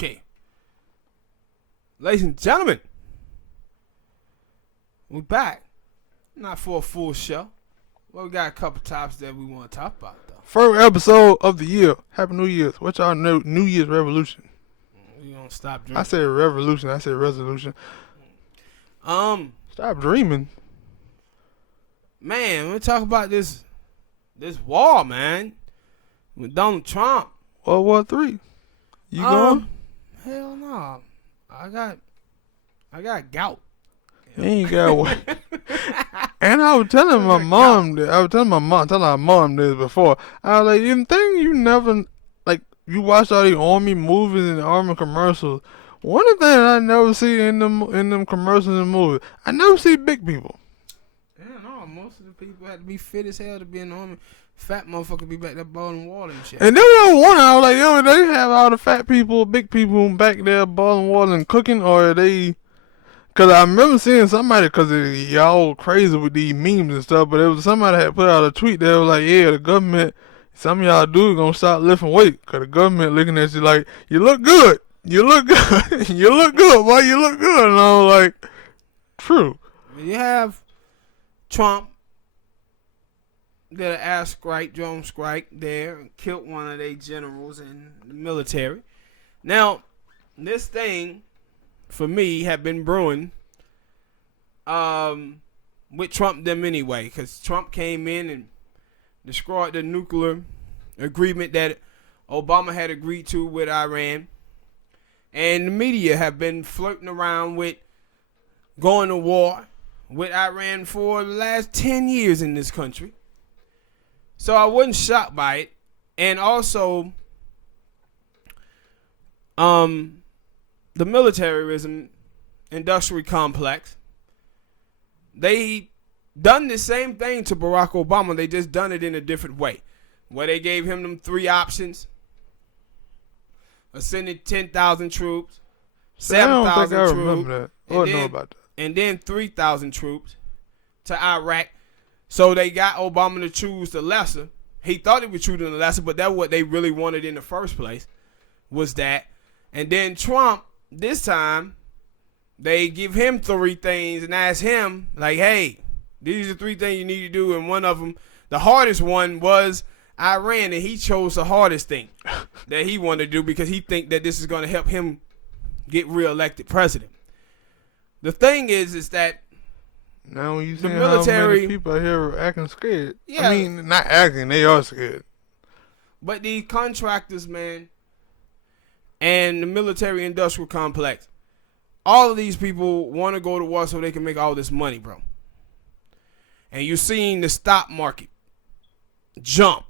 Okay. Ladies and gentlemen, we're back. Not for a full show. Well, we got a couple topics that we want to talk about, though. First episode of the year. Happy New Year's. What's our New Year's resolution? We gonna stop drinking. I said revolution. I said resolution. Stop dreaming. Man, we talk about this war, man, with Donald Trump. World War 3. You going? Hell no. I got gout. You ain't got what? And I was telling my mom this. I was telling our mom this before. I was like, you think you never, like, you watch all these army movies and army commercials. One of the things I never see in them commercials and movies, I never see big people. Yeah, no, most of the people had to be fit as hell to be in the army. Fat motherfucker be back there balling water and shit. And then I was wondering, I was like, yo, they have all the fat people, big people back there balling water and cooking, or are they? Because I remember seeing somebody, because y'all crazy with these memes and stuff, but it was somebody had put out a tweet that was like, yeah, the government, some of y'all dudes gonna stop lifting weight, because the government looking at you like, you look good. You look good. You look good, boy. You look good. And I was like, true. You have Trump did an air strike, drone strike there, and killed one of their generals in the military. Now, this thing, for me, had been brewing with Trump them anyway, because Trump came in and destroyed the nuclear agreement that Obama had agreed to with Iran. And the media have been flirting around with going to war with Iran for the last 10 years in this country. So I wasn't shocked by it. And also, the militarism industrial complex, they done the same thing to Barack Obama. They just done it in a different way. Where they gave him them 3 options. Sending 10,000 troops, 7,000 troops, remember that. I know about that. And then 3,000 troops to Iraq. So they got Obama to choose the lesser. He thought he would choose the lesser, but that's what they really wanted in the first place, was that. And then Trump, this time, they give him 3 things and ask him, like, hey, these are 3 things you need to do. And one of them, the hardest one, was Iran, and he chose the hardest thing that he wanted to do because he think that this is going to help him get reelected president. The thing is that now when you see the military, how many people out here acting scared. Yeah, I mean, not acting, they are scared. But these contractors, man, and the military industrial complex, all of these people want to go to war so they can make all this money, bro. And you're seeing the stock market jump.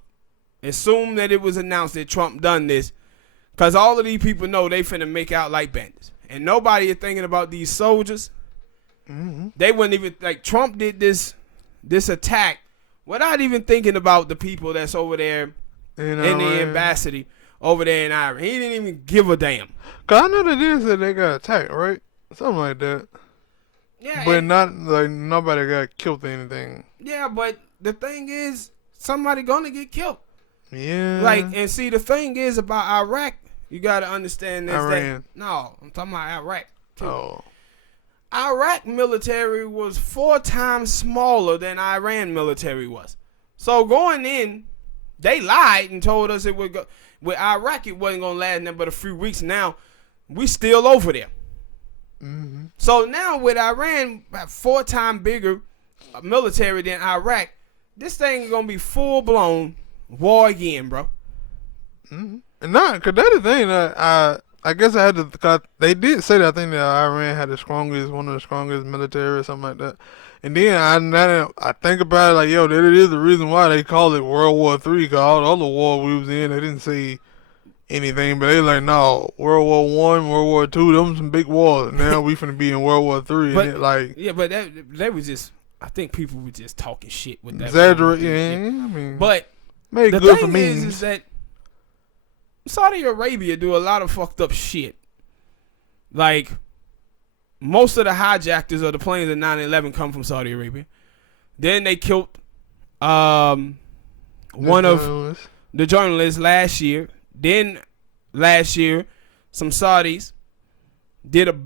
Assume that it was announced that Trump done this, because all of these people know they finna make out like bandits. And nobody is thinking about these soldiers. Mm-hmm. They wouldn't even, like, Trump did this attack without even thinking about the people that's over there in the embassy over there in Iran. He didn't even give a damn. Because I know they did say they got attacked, right? Something like that. Yeah. But not, like, nobody got killed or anything. Yeah, but the thing is, somebody gonna get killed. Yeah. Like, and see, the thing is about Iraq, you got to understand this. Iran. No, I'm talking about Iraq, too. Oh. Iraq military was 4 times smaller than Iran military was. So going in, they lied and told us it would go. With Iraq, it wasn't going to last nothing but a few weeks. Now, we still over there. Mm-hmm. So now with Iran, about 4 times bigger military than Iraq, this thing is going to be full-blown war again, bro. Mm-hmm. And not, because that's the thing that I guess I had to, cause they did say that I think that Iran had one of the strongest military or something like that. And then I think about it like, yo, that is the reason why they call it World War 3, because all the other war we was in, they didn't say anything, but they like, no, World War 1, World War 2, them some big wars. Now we finna be in World War 3. But, and it like, yeah, but they was just, I think people were just talking shit with that. Exaggerate, yeah, I mean. But Made the good thing for memes. is that Saudi Arabia do a lot of fucked up shit. Like, most of the hijackers of the planes in 9/11 come from Saudi Arabia. Then they killed one of the journalists last year. Then last year, some Saudis did a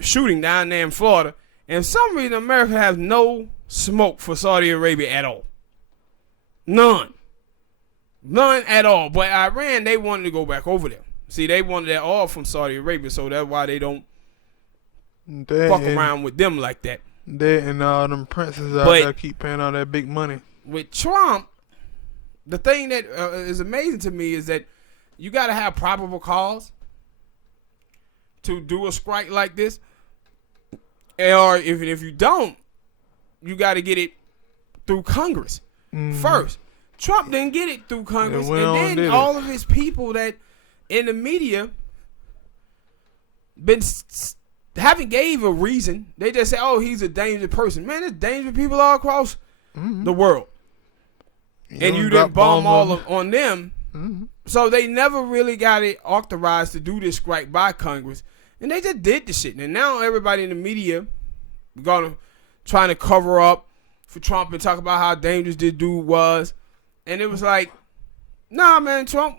shooting down there in Florida, and for some reason America has no smoke for Saudi Arabia at all. None at all. But Iran, they wanted to go back over there. See, they wanted that oil from Saudi Arabia, so that's why they don't fuck around with them like that. They and all them princes out there keep paying all that big money. With Trump, the thing that is amazing to me is that you got to have probable cause to do a strike like this, or if you don't, you got to get it through Congress first. Trump didn't get it through Congress, and then all of his people that in the media haven't gave a reason. They just say, "Oh, he's a dangerous person." Man, there's dangerous people all across the world, and you didn't bomb all on them. So they never really got it authorized to do this strike by Congress, and they just did the shit. And now everybody in the media trying to cover up for Trump and talk about how dangerous this dude was. And it was like, nah, man, Trump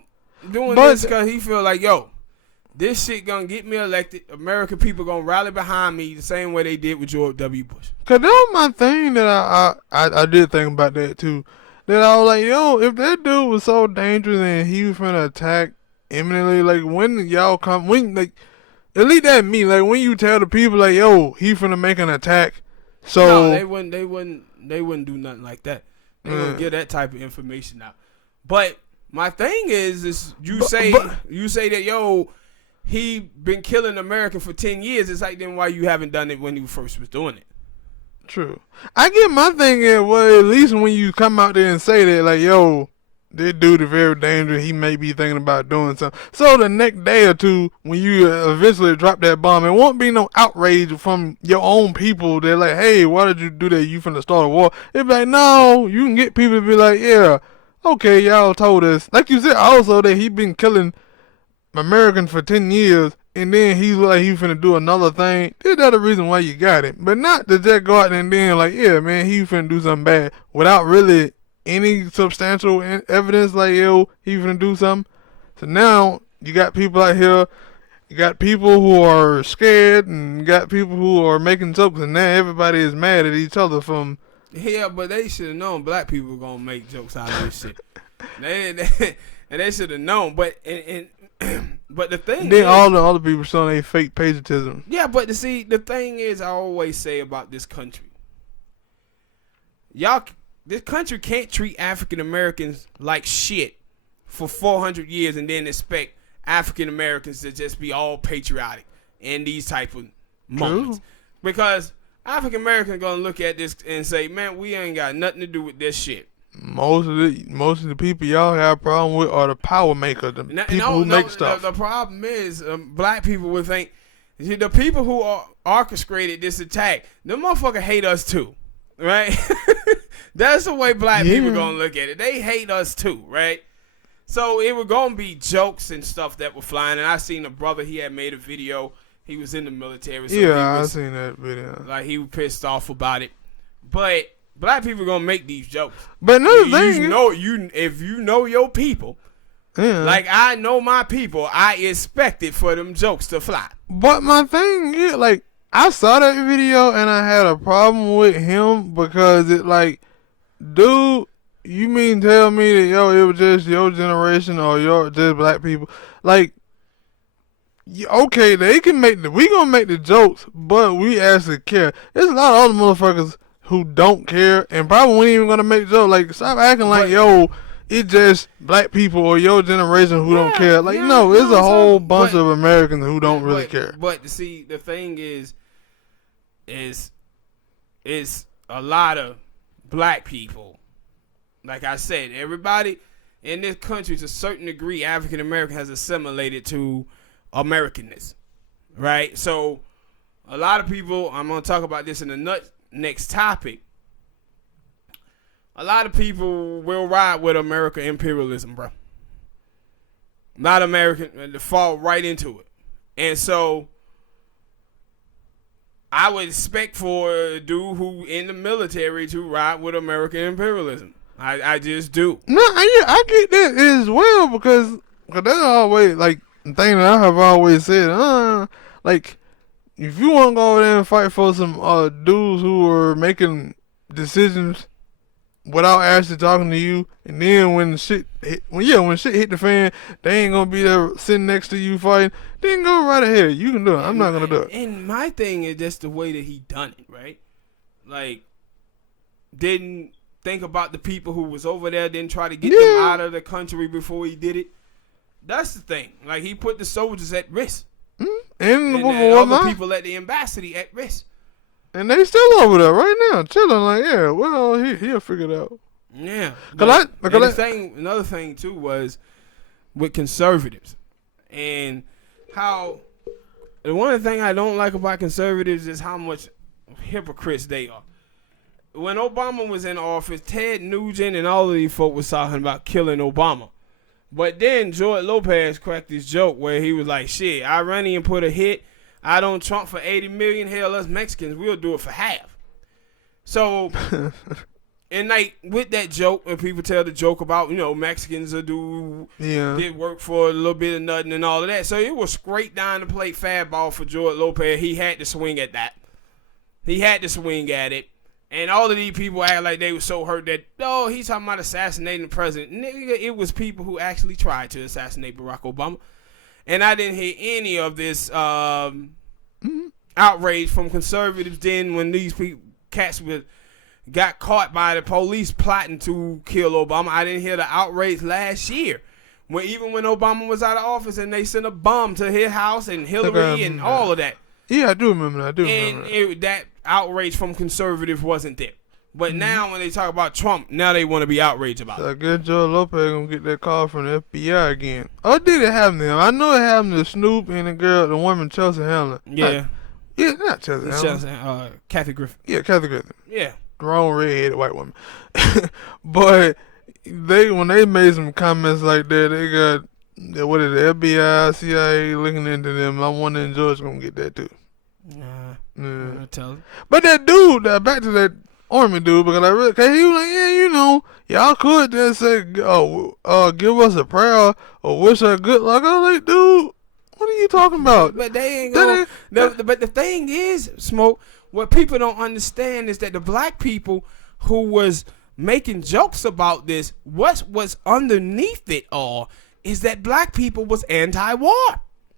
doing this because he feel like, yo, this shit gonna get me elected. American people gonna rally behind me the same way they did with George W. Bush. Cause that was my thing that I did think about that too. That I was like, yo, if that dude was so dangerous and he was finna attack imminently, like when y'all come, like at least that me, like when you tell the people like, yo, he finna make an attack. So no, they wouldn't do nothing like that. They wouldn't get that type of information out. But my thing is you say that, yo, he been killing America for 10 years. It's like, then why you haven't done it when you first was doing it? True. I get my thing is, well, at least when you come out there and say that, like, yo, this dude is very dangerous. He may be thinking about doing something. So the next day or two, when you eventually drop that bomb, it won't be no outrage from your own people. They're like, hey, why did you do that? You finna start a war. It'll be like, no, you can get people to be like, yeah, okay, y'all told us. Like you said also that he been killing Americans for 10 years, and then he's like, he finna do another thing. That's the reason why you got it. But not to just go out and then like, yeah, man, he finna do something bad without really any substantial evidence like, yo, he finna do something. So now you got people out here, you got people who are scared, and you got people who are making jokes, and now everybody is mad at each other from. Yeah, but they should have known black people were gonna make jokes out of this shit. They should have known. But but the thing then is, all the other people showing their fake patriotism. Yeah, but see, the thing is, I always say about this country, this country can't treat African Americans like shit for 400 years and then expect African Americans to just be all patriotic in these type of moments. Because African Americans gonna look at this and say, man, we ain't got nothing to do with this shit. Most of the people y'all have a problem with are the power makers, the people who make stuff. The problem is, black people would think, the people who orchestrated this attack, them motherfuckers hate us too, right? That's the way black people gonna look at it. They hate us too, right? So it was gonna be jokes and stuff that were flying. And I seen a brother, he had made a video. He was in the military. So I seen that video. Like, he was pissed off about it. But black people gonna make these jokes. But another thing, if you know your people, like I know my people, I expect it for them jokes to fly. But my thing is, like, I saw that video and I had a problem with him because it, like, dude, you mean tell me that, yo, it was just your generation or just black people? Like, okay, we gonna make the jokes, but we actually care. There's a lot of other motherfuckers who don't care and probably ain't even gonna make jokes. Like, stop acting like, yo, it's just black people or your generation who don't care. Like, no, it's a whole bunch of Americans who don't really care. But see, the thing is a lot of black people. Like I said, everybody in this country, to a certain degree, African American has assimilated to Americanness, right? So a lot of people, I'm going to talk about this in the next topic. A lot of people will ride with American imperialism, bro. Not American, to fall right into it. And so I would expect for a dude who in the military to ride with American imperialism. I just do. No, I get that as well because that's always, like, the thing that I have always said, like, if you want to go over there and fight for some dudes who are making decisions without actually talking to you, and then when shit hit the fan, they ain't gonna be there sitting next to you fighting. Then go right ahead. You can do it. I'm not gonna do it. And my thing is just the way that he done it, right? Like, didn't think about the people who was over there, didn't try to get them out of the country before he did it. That's the thing. Like, he put the soldiers at risk. And other people at the embassy at risk. And they still over there right now, chilling. Like, yeah, well, he'll figure it out. Yeah. Another thing too was with conservatives, and how one of the things I don't like about conservatives is how much hypocrites they are. When Obama was in office, Ted Nugent and all of these folk was talking about killing Obama. But then George Lopez cracked this joke where he was like, shit, Iranian put a hit out on Trump for 80 million. Hell, us Mexicans, we'll do it for half. So, and like with that joke, when people tell the joke about, Mexicans will did work for a little bit of nothing and all of that. So it was straight down the plate fat ball for George Lopez. He had to swing at that. He had to swing at it. And all of these people act like they were so hurt that, he's talking about assassinating the president. Nigga, it was people who actually tried to assassinate Barack Obama. And I didn't hear any of this outrage from conservatives then when these cats got caught by the police plotting to kill Obama. I didn't hear the outrage last year. Even when Obama was out of office and they sent a bomb to his house and Hillary and all of that. Yeah, I do remember that. That outrage from conservatives wasn't there. But now when they talk about Trump, now they want to be outraged about it. I guess George Lopez gonna get that call from the FBI again. Oh, did it happen to him? I know it happened to Snoop and the woman Chelsea Handler. Yeah. Not Chelsea Handler. Kathy Griffin. Yeah, Kathy Griffin. Yeah. The wrong redheaded white woman. But when they made some comments like that, they got the FBI, CIA looking into them. I wonder if George gonna get that too. I'm gonna tell him. But that dude, back to that army dude, because he was like, y'all could just say, give us a prayer or wish her good luck. I was like, dude, what are you talking about? But they ain't gonna. But the thing is, Smoke, what people don't understand is that the black people who was making jokes about this, what was underneath it all is that black people was anti-war.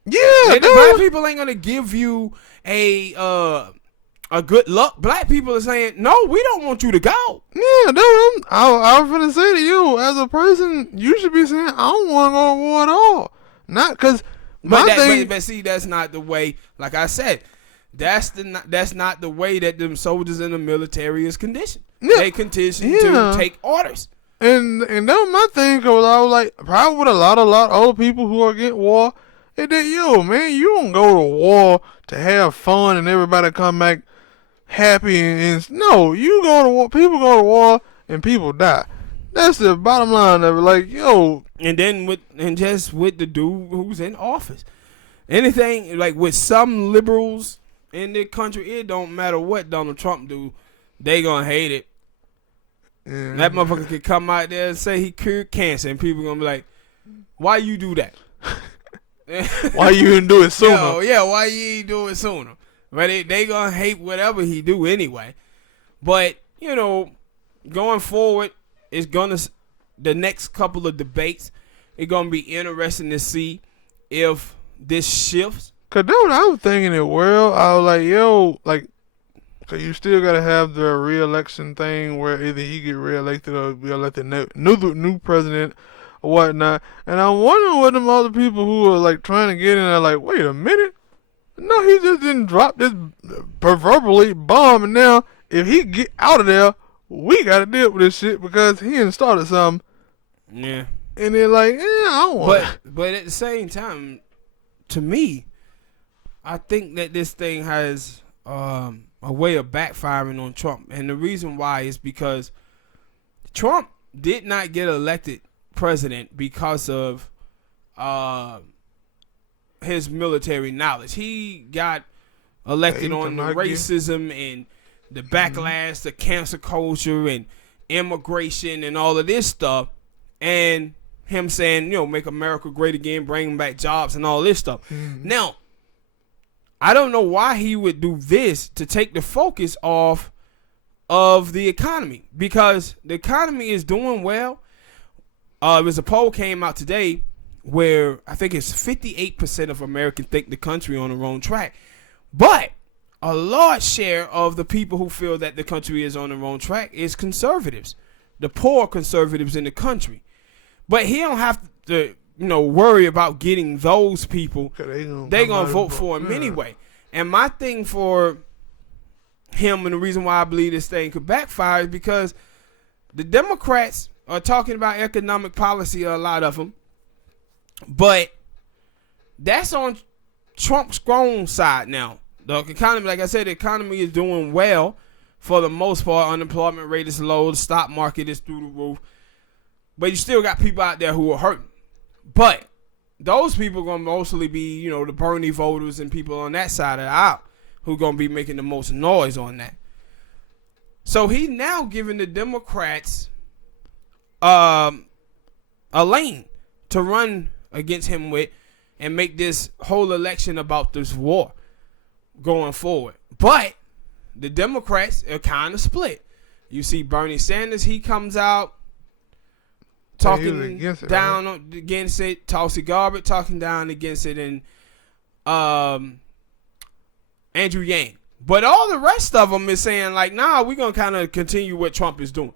Yeah, the black people ain't gonna give you a good luck. Black people are saying, no, we don't want you to go. Yeah, dude, I was gonna say to you, as a person, you should be saying, I don't want to go to war at all. Not because but see, that's not the way. Like I said, that's not the way that them soldiers in the military is conditioned. Yeah. They conditioned to take orders. And that was my thing, because I was like, probably with a lot of older people who are against war, and then, man, you don't go to war to have fun and everybody come back happy and no, you go to war, people go to war and people die. That's the bottom line of it. Like, and then just with the dude who's in office, anything like with some liberals in the country, it don't matter what Donald Trump do, they gonna hate it. Yeah. That motherfucker could come out there and say he cured cancer, and people gonna be like, "Why you do that? Why you didn't do it sooner?" Why you ain't do it sooner? But they gonna hate whatever he do anyway. But going forward, the next couple of debates, it's gonna be interesting to see if this shifts. Cause that's what I was thinking as well. I was like, cause you still gotta have the re-election thing where either he get re-elected or be elected new president or whatnot. And I'm wondering what them other people who are like trying to get in are like, wait a minute. No, he just didn't drop this proverbially bomb, and now if he get out of there, we gotta deal with this shit because he done started something. Yeah. And they're like, I don't want it. But at the same time, to me, I think that this thing has a way of backfiring on Trump. And the reason why is because Trump did not get elected president because of his military knowledge. He got elected on the racism and the backlash, the cancer culture and immigration and all of this stuff. And him saying, make America great again, bring back jobs and all this stuff. Mm-hmm. Now, I don't know why he would do this to take the focus off of the economy, because the economy is doing well. There's a poll came out today where I think it's 58% of Americans think the country on the wrong track. But a large share of the people who feel that the country is on the wrong track is conservatives, the poor conservatives in the country. But he don't have to, worry about getting those people. They're going to vote for him anyway. And my thing for him, and the reason why I believe this thing could backfire, is because the Democrats are talking about economic policy, a lot of them. But that's on Trump's own side now. The economy, like I said, the economy is doing well for the most part. Unemployment rate is low. The stock market is through the roof. But you still got people out there who are hurting. But those people are going to mostly be, the Bernie voters and people on that side of the aisle who are going to be making the most noise on that. So he now giving the Democrats a lane to run against him with and make this whole election about this war going forward. But the Democrats are kind of split. You see Bernie Sanders, he comes out talking against it. Tulsi Gabbard talking down against it, and Andrew Yang. But all the rest of them is saying like, nah, we're going to kind of continue what Trump is doing.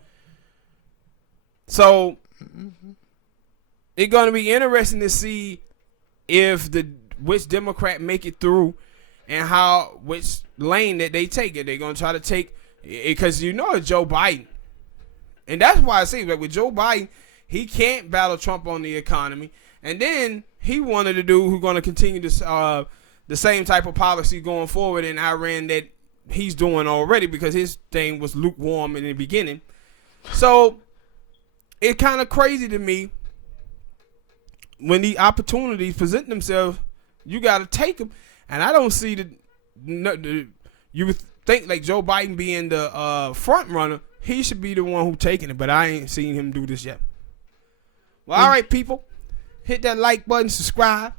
So it's going to be interesting to see if which Democrat make it through and which lane that they take it. They're going to try to take, because it's Joe Biden. And that's why I say, like, with Joe Biden, he can't battle Trump on the economy. And then he wanted to do who's going to continue this, the same type of policy going forward in Iran that he's doing already, because his thing was lukewarm in the beginning. So it's kind of crazy to me when the opportunities present themselves, you got to take them. And I don't see you would think like Joe Biden being the front runner, he should be the one who taking it, but I ain't seen him do this yet. Well, all right, people, hit that like button, subscribe.